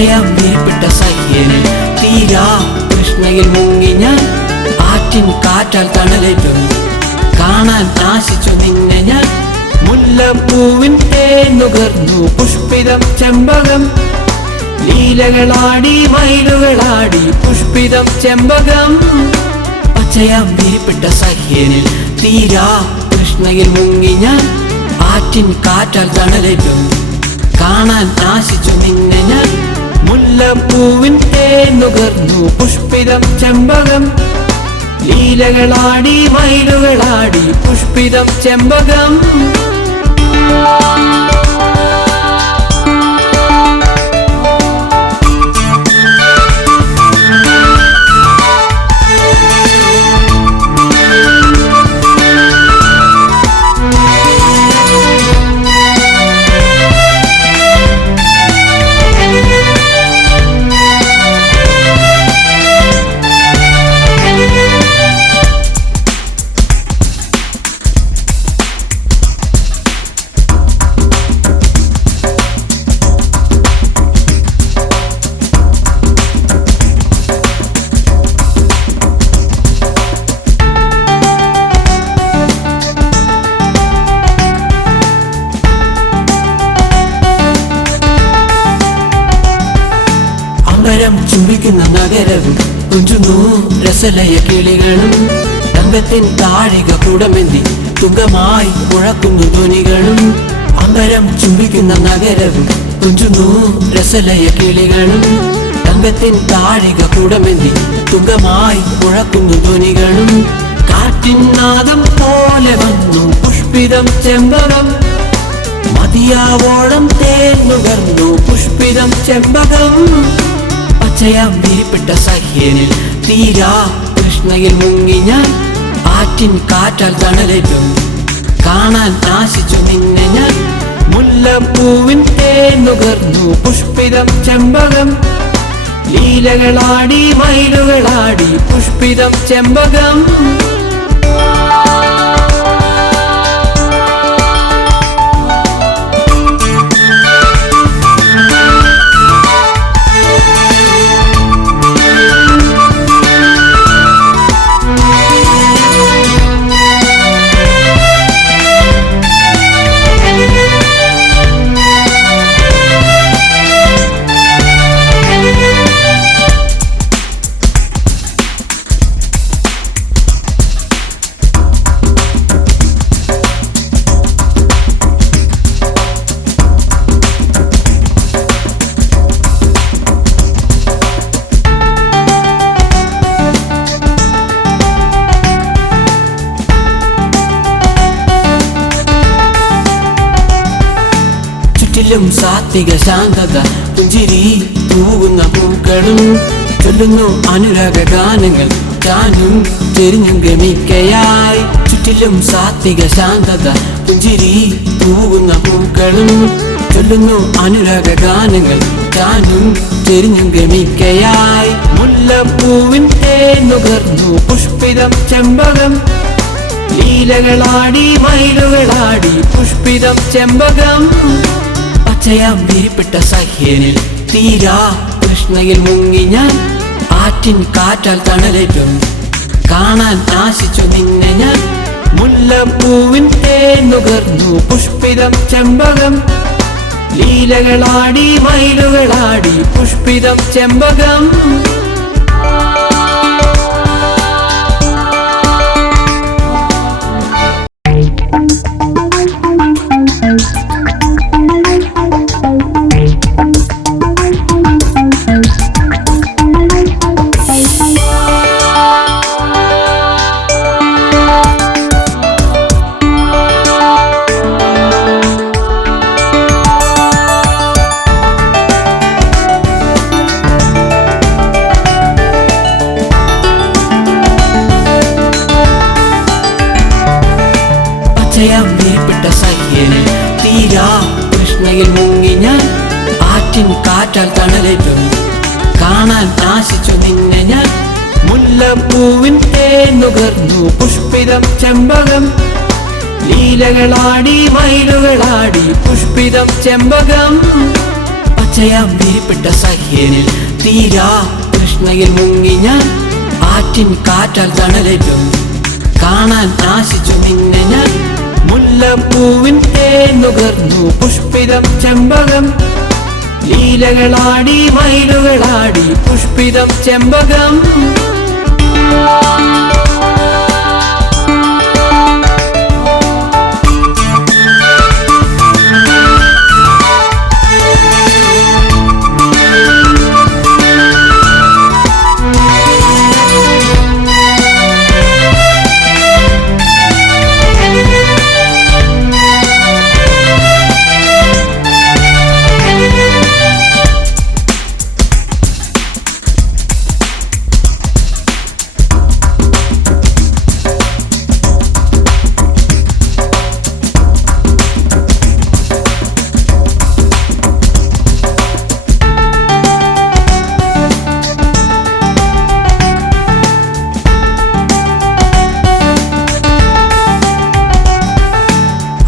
പച്ചയാം വിരിപ്പിട്ട സഖ്യനിൽ തീരാ കൃഷ്ണയിൽ മുങ്ങി ഞാൻ. ആറ്റിൻ കാറ്റാൽ തണലേറ്റും കാണാൻ ആശിച്ചു നിന്നെ ഞാൻ. മുല്ലപ്പൂവിൻ തേനുകർന്നു പുഷ്പിതം ചെമ്പകം. ലീലകളാടി മയിലുകളാടി പുഷ്പിതം ചെമ്പകം. പച്ചയാം വിരിപ്പിട്ട സഖ്യനിൽ തീരാ കൃഷ്ണയിൽ മുങ്ങി ഞാൻ. ആറ്റിൻ കാറ്റാൽ തണലേറ്റും കാണാൻ ആശിച്ചു നിന്നെ ഞാൻ. മുല്ലപ്പൂവിൻ തേനുകർന്നു പുഷ്പിതം ചെമ്പകം. ലീലകളാടി മയിലുകളാടി പുഷ്പിതം ചെമ്പകം. അമ്പരം ചുംബിക്കുന്ന നഗരവും തുഞ്ചുന്നു രസലയ കിളികളും. തങ്കത്തിൻ താഴിക കുടമെന്തി തുങ്കമായി മുഴക്കുന്നു ധ്വനികളും. അമ്പരം ചുംബിക്കുന്ന നഗരവും തുഞ്ചുന്നു രസലയ കിളികളും. തങ്കത്തിൻ താഴിക കുടമെന്തി തുങ്കമായി മുഴക്കുന്നു ധ്വനികളും. കാറ്റിൻ നാദം പോലെ വന്നു പുഷ്പിതം ചെമ്പകം. മതിയാവോളം തേനുകർന്നു പുഷ്പിതം ചെമ്പകം. പച്ചയാം വിരിപ്പിട്ട സഖ്യനിൽ തീരാ കൃഷ്ണയിൽ മുങ്ങി ഞാൻ. ആറ്റിൻ കാറ്റാൽ തണലേറ്റും കാണാൻ ആശിച്ചു നിന്നെ ഞാൻ. മുല്ലപ്പൂവിൻ തേനുകർന്നു പുഷ്പിതം ചെമ്പകം. ലീലകളാടി മയിലുകളാടി പുഷ്പിതം ചെമ്പകം. ചുറ്റിലും സാത്വിക ശാന്തത പുഞ്ചിരി തൂകുന്ന പൂക്കളും. ചൊല്ലുന്നു അനുരാഗ ഗാനങ്ങൾ താനും ചെരിഞ്ഞും ഗമിക്കയായി. ചുറ്റിലും സാത്വിക ശാന്തത പുഞ്ചിരി തൂകുന്ന പൂക്കളും. ചൊല്ലുന്നു അനുരാഗ ഗാനങ്ങൾ താനും ചെരിഞ്ഞും ഗമിക്കയായി. മുല്ലപ്പൂവിൻ തേനുകർന്നു പുഷ്പിതം ചെമ്പകം. ലീലകളാടി മയിലുകളാടി പുഷ്പിതം ചെമ്പകം. പച്ചയാം വിരിപ്പിട്ട സഖ്യനിൽ തീരാ കൃഷ്ണയിൽ മുങ്ങി ഞാൻ. ആറ്റിൻ കാറ്റാൽ തണലേറ്റും കാണാൻ ആശിച്ചു നിന്നെ ഞാൻ. മുല്ലപ്പൂവിൻ തേനുകർന്നു പുഷ്പിതം ചെമ്പകം. ലീലകളാടി മയിലുകളാടി പുഷ്പിതം ചെമ്പകം. പച്ചയാം വിരിപ്പിട്ട സഖ്യനിൽ തീരാ കൃഷ്ണയിൽ മുങ്ങി ഞാൻ. ആറ്റിൻ കാറ്റാൽ തണലേറ്റും കാണാൻ ആശിച്ചു നിന്നെ ഞാൻ. മുല്ലപ്പൂവിൻ തേനുകർന്നു പുഷ്പിതം ചെമ്പകം. ലീലകളാടി മയിലുകളാടി പുഷ്പിതം ചെമ്പകം. പച്ചയാം വിരിപ്പിട്ട സഹ്യനിൽ തീരാ കൃഷ്ണയിൽ മുങ്ങി ഞാൻ ആറ്റിൻ കാറ്റാൽ തണലേറ്റും കാണാൻ ആശിച്ചു നിന്നെ ഞാൻ മുല്ലപ്പൂവിൻ തേനുകർന്നു പുഷ്പിതം ചെമ്പകം ലീലകളാടി മയിലുകളാടി പുഷ്പിതം ചെമ്പകം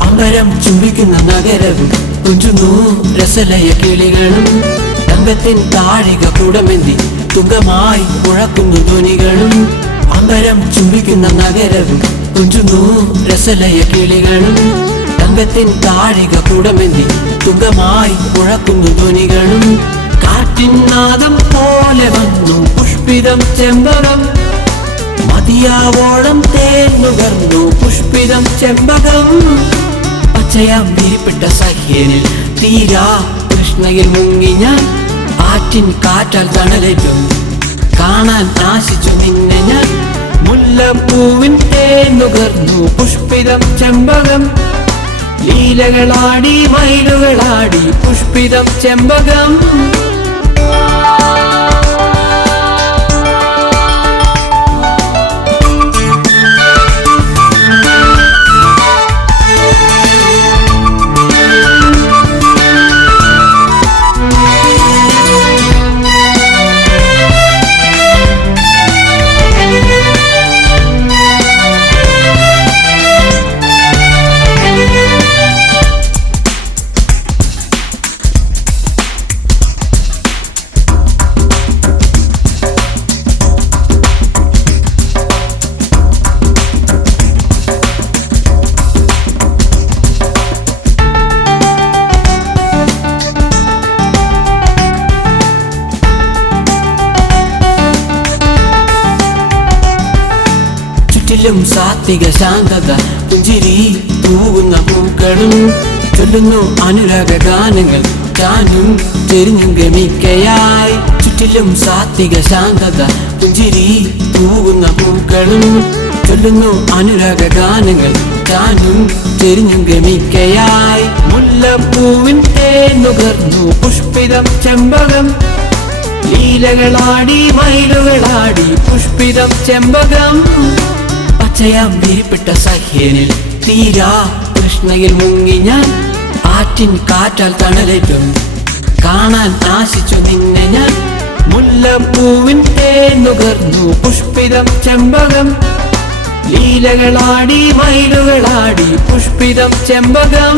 അമ്പരം ചുംബിക്കുന്ന നഗരവും തുഞ്ചുന്നു രസലയ കിളികളും തങ്കത്തിൻ താഴിക കുടമെന്തി തുങ്കമായി മുഴക്കുന്നു ധ്വനികളും അമ്പരം ചുംബിക്കുന്ന നഗരവും തുഞ്ചുന്നു രസലയ കിളികളും തങ്കത്തിൻ താഴിക കുടമെന്തി തുങ്കമായി മുഴക്കുന്നു ധ്വനികളും കാറ്റിൻ നാദം പോലെ വന്നു പുഷ്പിതം ചെമ്പകം മതിയാവോളം തേനുകർന്നു പുഷ്പിതം ചെമ്പകം പച്ചയാം വിരിപ്പിട്ട സഹ്യനിൽ തീരാ കൃഷ്ണയിൽ മുങ്ങി ഞാൻ ആറ്റിൻ കാറ്റാൽ തണലേറ്റും കാണാൻ ആശിച്ചു നിന്നെ ഞാൻ മുല്ലപ്പൂവിൻ തേനുകർന്നു പുഷ്പിതം ചെമ്പകം ലീലകളാടി മയിലുകളാടി പുഷ്പിതം ചെമ്പകം സാത്വിക ശാന്തത പുഞ്ചിരി തൂവുന്ന പൂക്കളും ചൊല്ലുന്നു അനുരാഗ ഗാനങ്ങൾ താനും ചെരിഞ്ഞും ഗമിക്കയായി ചുറ്റിലും സാത്വിക ശാന്തത പുഞ്ചിരി തൂവുന്ന പൂക്കളും ചൊല്ലുന്നു അനുരാഗ ഗാനങ്ങൾ താനും ചെരിഞ്ഞും ഗമിക്കയായി മുല്ലപ്പൂവിൻ തേനുകർന്നു പുഷ്പിതം ചെമ്പകം ലീലകളാടി മയിലുകളാടി പുഷ്പിതം ചെമ്പകം പച്ചയാം വിരിപ്പിട്ട സഹ്യനിൽ തീരാ കൃഷ്ണയിൽ മുങ്ങി ഞാൻ ആറ്റിൻ കാറ്റാൽ തണലേറ്റും കാണാൻ ആശിച്ചു നിന്നെ ഞാൻ മുല്ലപ്പൂവിൻ തേനുകർന്നു പുഷ്പിതം ചെമ്പകം ലീലകളാടി മയിലുകളാടി പുഷ്പിതം ചെമ്പകം